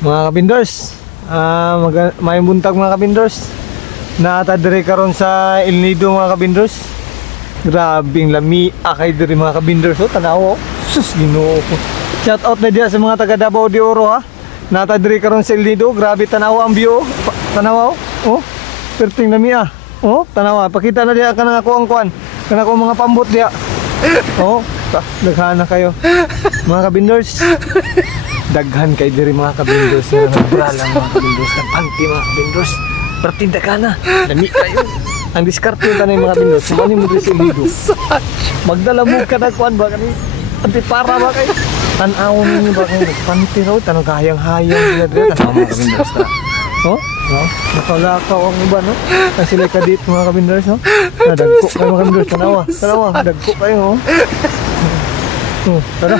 Mga kabindors, may buntag mga kabindors. Naatadiri karon sa El Nido mga kabindors. Grabing lami akay diri mga kabindors. Oh, tanaw. Sus Ginoo ko. Shout out na diya sa mga taga Davao de Oro ha. Naatadiri karon sa El Nido. Grabe tanaw ang view. Tanaw. Oh, perting lami ah. Oh, tanaw. Pakita na diya kanang ako ang kuan. Kanang ako mga pambot diya. Oh, daghana kayo. Mga kabindors. Daghan kay diri mga kabindors nga nagbralang mga kabindors ng panty mga kabindors. Pertinda ka na. Dami kayo. Ang diskarte tanay mga kabindors. Sumani mo diri sa lido. Magdala mo ka na kuan ba kani? Anti para ba kay? Tan-aw ninyo ba kay panty raw tanong kahayang-hayang diri ta mga kabindors ta. Oh? No? Nakalakaw ang iba no? Ang sila kadit mga kabindors no? Dagko kayo mga kabindors tanawa. Tanawa, dagko kayo oh. Oh, tara.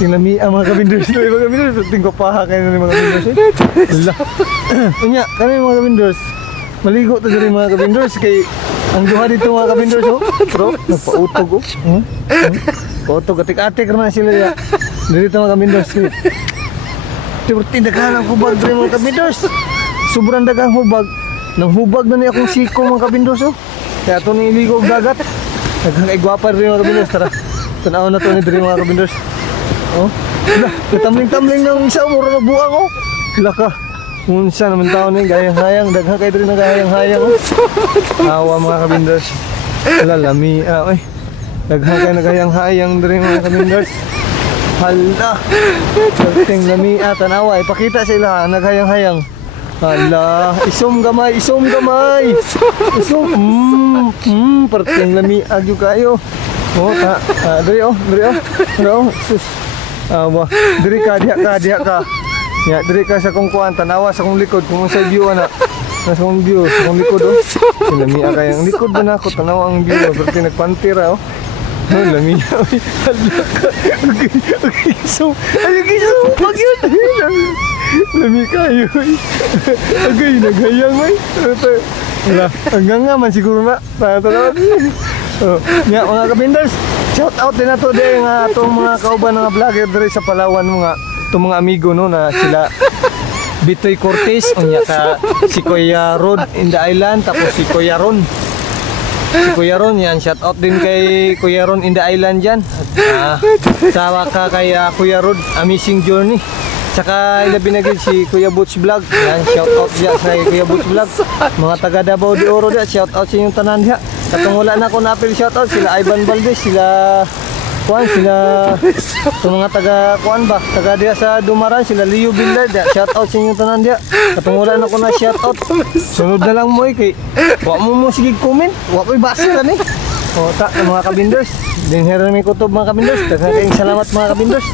Tingnan ang mga kabindors na mga kabindors. Tingko paha kayo na mga kabindors eh. Ala. Unya, kami mga kabindors. Maligo to diri mga kabindors kay ang duha dito mga kabindors oh. Bro, nagpautog oh. Pautog atik-atik na sila ya. Dito mga kabindors. Tiburtin daghang hubag diri mga kabindors. Sobrang daghang hubag. Nang hubag na ni akong siko mga kabindors oh. Kaya ato ni iligo og dagat. Daghang kay gwapa diri mga kabindors tara. Tanaw na to ni diri mga kabindors. Oh, katamling-tamling ng isa mo ro buang oh. Sila ka. Unsa naman taon ni gayang-hayang dagha kay diri nagahayang-hayang oh. Awa mga kabindors. Lalami oy. Dagha kay nagahayang-hayang diri mga kabindors. Hala. Ting lami tanawa ipakita sila naghayang-hayang. Hala, isom gamay, isom gamay. Isom. Perting lami agyo kayo. Oh, diri oh. Sus. Wah, diri ka diha ka. Ya, diri ka sa kong kuan tanawa sa kong likod kung sa view ana. Sa kong view, sa kong likod oh. Lami kay ang likod ba nako tanawa ang view, perti nagpantira oh. Oh, lami. Okay. So, pag yun. Lami kayo. Agay naghayang ay. Wala, hanggang nga man siguro na. Tanawa. Oh, nya mga kabindors, shout out din nato din nga atong mga kauban nga vlogger diri sa Palawan mga itong mga amigo no na sila Bitoy Cortez unya ka si Kuya Rod in the island tapos si Kuya Ron. Si Kuya Ron yan, shout out din kay Kuya Ron in the island diyan. Sawa ka kay Kuya Rod, amazing journey. Saka ilabi na si Kuya Butch Vlog. Yan, shout out diya sa Kuya Butch Vlog. Mga taga Davao de Oro diya, shout out sa inyong tanan diya. Katong wala na ako na-appeal shoutout sila Ivan Valdez, sila kuan, sila itong mga taga kuan ba, taga diya sa Dumaran, sila Leo Billard, shoutout sa inyong tanan diya. Katong wala na ako na shoutout. Sunod na lang mo kay wa mo sige comment, wa ko'y basa ka ni. O ta mga kabindors, din hero mi kutob mga kabindors. Daghang salamat mga kabindors.